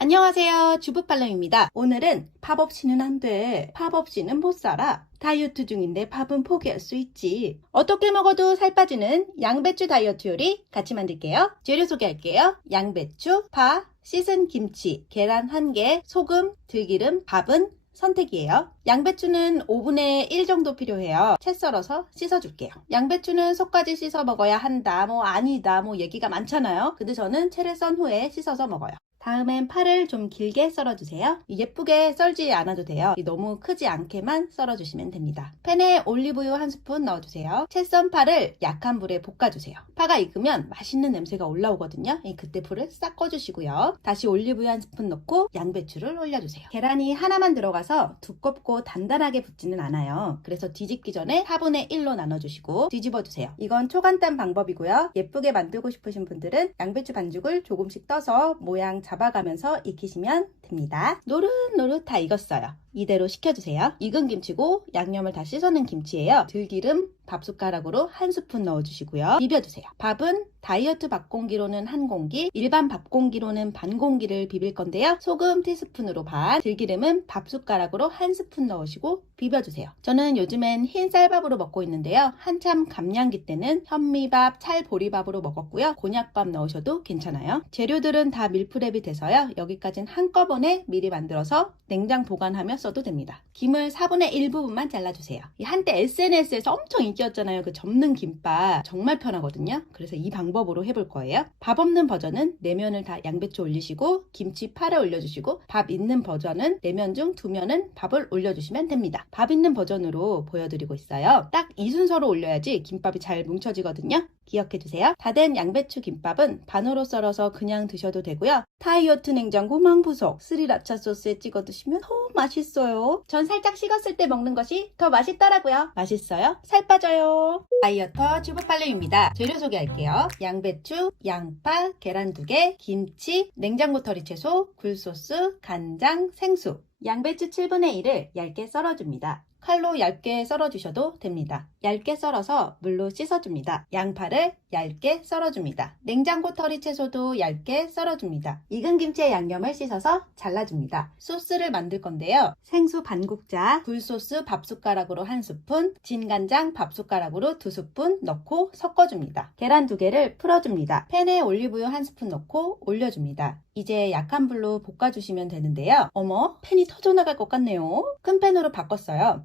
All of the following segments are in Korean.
안녕하세요, 주부팔럼입니다. 오늘은 밥 없이는 안 돼. 밥 없이는 못 살아. 다이어트 중인데 밥은 포기할 수 있지. 어떻게 먹어도 살 빠지는 양배추 다이어트 요리 같이 만들게요. 재료 소개할게요. 양배추, 파, 씻은 김치, 계란 1개, 소금, 들기름, 밥은 선택이에요. 양배추는 5분의 1 정도 필요해요. 채 썰어서 씻어줄게요. 양배추는 속까지 씻어 먹어야 한다, 아니다, 얘기가 많잖아요. 근데 저는 채를 썬 후에 씻어서 먹어요. 다음엔 파를 좀 길게 썰어주세요. 예쁘게 썰지 않아도 돼요. 너무 크지 않게만 썰어주시면 됩니다. 팬에 올리브유 1스푼 넣어주세요. 채 썬 파를 약한 불에 볶아주세요. 파가 익으면 맛있는 냄새가 올라오거든요. 그때 불을 싹 꺼주시고요. 다시 올리브유 1스푼 넣고 양배추를 올려주세요. 계란이 하나만 들어가서 두껍고 단단하게 붙지는 않아요. 그래서 뒤집기 전에 4분의 1로 나눠주시고 뒤집어주세요. 이건 초간단 방법이고요. 예쁘게 만들고 싶으신 분들은 양배추 반죽을 조금씩 떠서 모양 잡아가면서 익히시면 됩니다. 노릇노릇 다 익었어요. 이대로 식혀주세요. 익은 김치고 양념을 다 씻어낸 김치예요. 들기름 밥숟가락으로 1스푼 넣어주시고요. 비벼주세요. 밥은 다이어트 밥공기로는 1공기, 일반 밥공기로는 반 공기를 비빌 건데요. 소금 티스푼으로 반, 들기름은 밥숟가락으로 1스푼 넣으시고 비벼주세요. 저는 요즘엔 흰 쌀밥으로 먹고 있는데요. 한참 감량기 때는 현미밥, 찰보리밥으로 먹었고요. 곤약밥 넣으셔도 괜찮아요. 재료들은 다 밀프렙이 돼서요. 여기까진 한꺼번에 미리 만들어서 냉장 보관하며 써도 됩니다. 김을 4분의 1 부분만 잘라주세요. 한때 SNS에서 엄청 인기였잖아요. 그 접는 김밥 정말 편하거든요. 그래서 이 방법으로 해볼 거예요. 밥 없는 버전은 내면을 다 양배추 올리시고 김치 파를 올려주시고, 밥 있는 버전은 내면 중 2면은 밥을 올려주시면 됩니다. 밥 있는 버전으로 보여드리고 있어요. 딱 이 순서로 올려야지 김밥이 잘 뭉쳐지거든요. 기억해주세요. 다 된 양배추 김밥은 반으로 썰어서 그냥 드셔도 되고요. 다이어트 냉장고 망부석 스리라차 소스에 찍어 드시면 더 맛있어요. 전 살짝 식었을 때 먹는 것이 더 맛있더라고요. 맛있어요? 살 빠져요. 다이어터 주부팔렘입니다. 재료 소개할게요. 양배추, 양파, 계란 2개, 김치, 냉장고 털이 채소, 굴소스, 간장, 생수. 양배추 7분의 1을 얇게 썰어줍니다. 칼로 얇게 썰어주셔도 됩니다. 얇게 썰어서 물로 씻어줍니다. 양파를 얇게 썰어줍니다. 냉장고 털이 채소도 얇게 썰어줍니다. 익은 김치에 양념을 씻어서 잘라줍니다. 소스를 만들 건데요. 생수 반국자, 굴소스 밥숟가락으로 1스푼, 진간장 밥숟가락으로 2스푼 넣고 섞어줍니다. 계란 2개를 풀어줍니다. 팬에 올리브유 1스푼 넣고 올려줍니다. 이제 약한 불로 볶아주시면 되는데요. 어머, 팬이 터져나갈 것 같네요. 큰 팬으로 바꿨어요.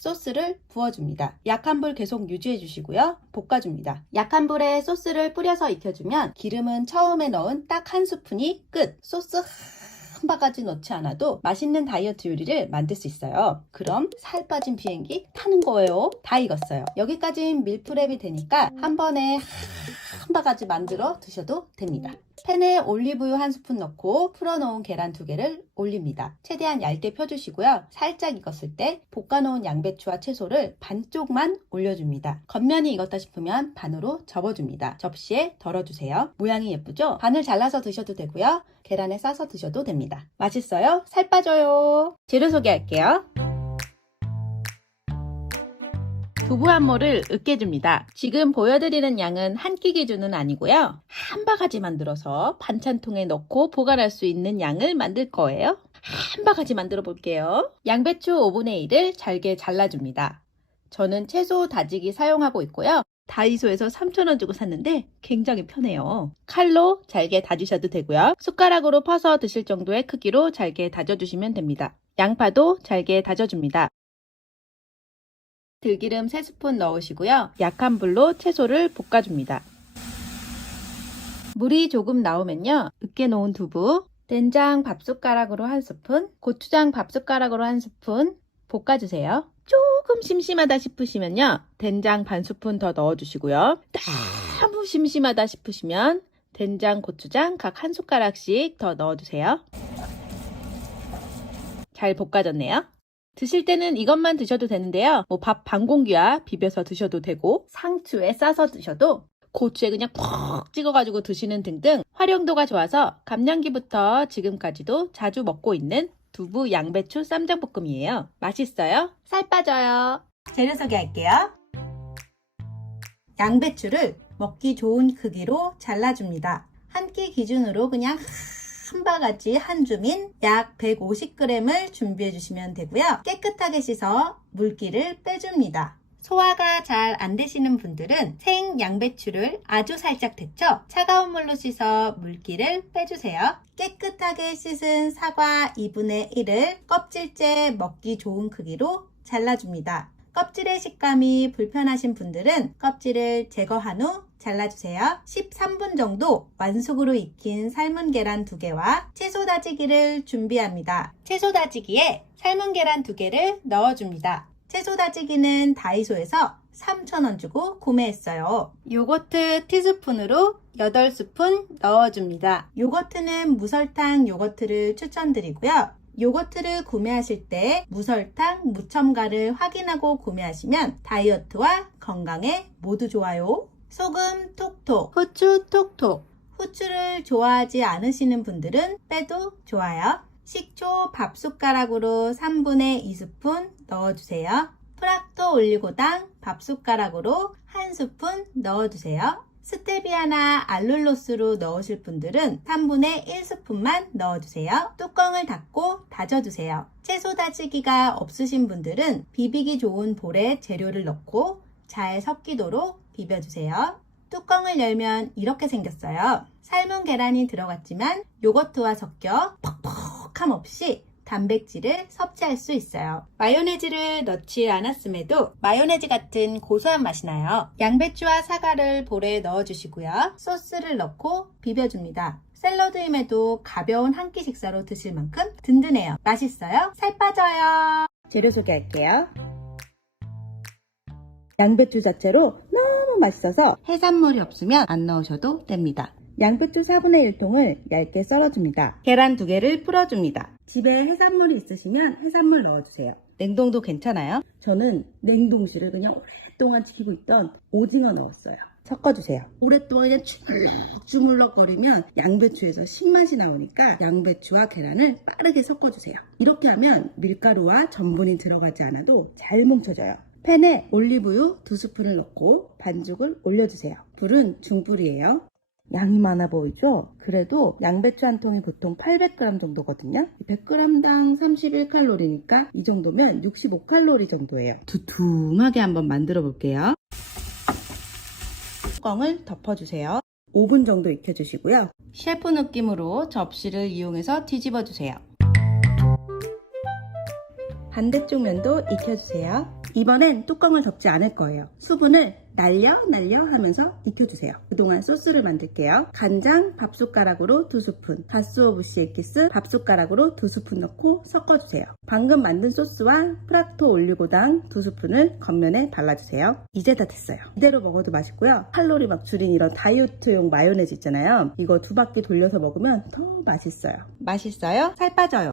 소스를 부어줍니다. 약한 불 계속 유지해 주시고요. 볶아줍니다. 약한 불에 소스를 뿌려서 익혀주면 기름은 처음에 넣은 딱 1스푼이 끝. 소스 한 바가지 넣지 않아도 맛있는 다이어트 요리를 만들 수 있어요. 그럼 살 빠진 비행기 타는 거예요. 다 익었어요. 여기까진 밀프렙이 되니까 한 번에 한 바가지 만들어 드셔도 됩니다. 팬에 올리브유 1스푼 넣고 풀어놓은 계란 2개를 올립니다. 최대한 얇게 펴주시고요. 살짝 익었을 때 볶아놓은 양배추와 채소를 반쪽만 올려줍니다. 겉면이 익었다 싶으면 반으로 접어줍니다. 접시에 덜어주세요. 모양이 예쁘죠? 반을 잘라서 드셔도 되고요. 계란에 싸서 드셔도 됩니다. 맛있어요? 살 빠져요. 재료 소개할게요. 두부 한 모를 으깨줍니다. 지금 보여드리는 양은 한 끼 기준은 아니고요. 한 바가지 만들어서 반찬통에 넣고 보관할 수 있는 양을 만들 거예요. 한 바가지 만들어 볼게요. 양배추 5분의 1을 잘게 잘라줍니다. 저는 채소 다지기 사용하고 있고요. 다이소에서 3,000원 주고 샀는데 굉장히 편해요. 칼로 잘게 다지셔도 되고요. 숟가락으로 퍼서 드실 정도의 크기로 잘게 다져주시면 됩니다. 양파도 잘게 다져줍니다. 들기름 3스푼 넣으시고요. 약한 불로 채소를 볶아줍니다. 물이 조금 나오면요. 으깨놓은 두부, 된장 밥숟가락으로 1스푼, 고추장 밥숟가락으로 1스푼 볶아주세요. 조금 심심하다 싶으시면요. 된장 반스푼 더 넣어주시고요. 너무 심심하다 싶으시면 된장, 고추장 각 1숟가락씩 더 넣어주세요. 잘 볶아졌네요. 드실 때는 이것만 드셔도 되는데요. 밥 반 공기와 비벼서 드셔도 되고, 상추에 싸서 드셔도, 고추에 그냥 푹 찍어가지고 드시는 등등 활용도가 좋아서 감량기부터 지금까지도 자주 먹고 있는 두부 양배추 쌈장볶음이에요. 맛있어요? 살 빠져요. 재료 소개할게요. 양배추를 먹기 좋은 크기로 잘라줍니다. 한 끼 기준으로 그냥 함바가지 한 줌인 약 150g을 준비해 주시면 되고요. 깨끗하게 씻어 물기를 빼줍니다. 소화가 잘 안 되시는 분들은 생 양배추를 아주 살짝 데쳐 차가운 물로 씻어 물기를 빼주세요. 깨끗하게 씻은 사과 2분의 1을 껍질째 먹기 좋은 크기로 잘라줍니다. 껍질의 식감이 불편하신 분들은 껍질을 제거한 후 잘라주세요. 13분 정도 완숙으로 익힌 삶은 계란 2개와 채소 다지기를 준비합니다. 채소 다지기에 삶은 계란 2개를 넣어줍니다. 채소 다지기는 다이소에서 3,000원 주고 구매했어요. 요거트 티스푼으로 8스푼 넣어줍니다. 요거트는 무설탕 요거트를 추천드리고요. 요거트를 구매하실 때 무설탕, 무첨가를 확인하고 구매하시면 다이어트와 건강에 모두 좋아요. 소금 톡톡, 후추 톡톡. 후추를 좋아하지 않으시는 분들은 빼도 좋아요. 식초 밥숟가락으로 3분의 2스푼 넣어주세요. 프락토 올리고당 밥숟가락으로 1스푼 넣어주세요. 스테비아나 알룰로스로 넣으실 분들은 3분의 1스푼만 넣어주세요. 뚜껑을 닫고 다져주세요. 채소 다지기가 없으신 분들은 비비기 좋은 볼에 재료를 넣고 잘 섞이도록 비벼주세요. 뚜껑을 열면 이렇게 생겼어요. 삶은 계란이 들어갔지만 요거트와 섞여 퍽퍽함 없이 단백질을 섭취할 수 있어요. 마요네즈를 넣지 않았음에도 마요네즈 같은 고소한 맛이 나요. 양배추와 사과를 볼에 넣어주시고요. 소스를 넣고 비벼줍니다. 샐러드임에도 가벼운 한 끼 식사로 드실 만큼 든든해요. 맛있어요? 살 빠져요. 재료 소개할게요. 양배추 자체로 너무 맛있어서 해산물이 없으면 안 넣으셔도 됩니다. 양배추 4분의 1통을 얇게 썰어줍니다. 계란 2개를 풀어줍니다. 집에 해산물이 있으시면 해산물 넣어주세요. 냉동도 괜찮아요. 저는 냉동실을 그냥 오랫동안 지키고 있던 오징어 넣었어요. 섞어주세요. 오랫동안 그냥 주물럭거리면 양배추에서 신맛이 나오니까 양배추와 계란을 빠르게 섞어주세요. 이렇게 하면 밀가루와 전분이 들어가지 않아도 잘 뭉쳐져요. 팬에 올리브유 2스푼을 넣고 반죽을 올려주세요. 불은 중불이에요. 양이 많아 보이죠? 그래도 양배추 한 통이 보통 800g 정도거든요. 100g당 31칼로리니까 이 정도면 65칼로리 정도예요. 두툼하게 한번 만들어 볼게요. 뚜껑을 덮어주세요. 5분 정도 익혀주시고요. 셰프 느낌으로 접시를 이용해서 뒤집어 주세요. 반대쪽 면도 익혀주세요. 이번엔 뚜껑을 덮지 않을 거예요. 수분을 날려 하면서 익혀주세요. 그동안 소스를 만들게요. 간장 밥숟가락으로 2스푼, 가스오부시 엑기스 밥숟가락으로 2스푼 넣고 섞어주세요. 방금 만든 소스와 프락토 올리고당 2스푼을 겉면에 발라주세요. 이제 다 됐어요. 이대로 먹어도 맛있고요. 칼로리 막 줄인 이런 다이어트용 마요네즈 있잖아요. 이거 2바퀴 돌려서 먹으면 더 맛있어요. 맛있어요? 살 빠져요.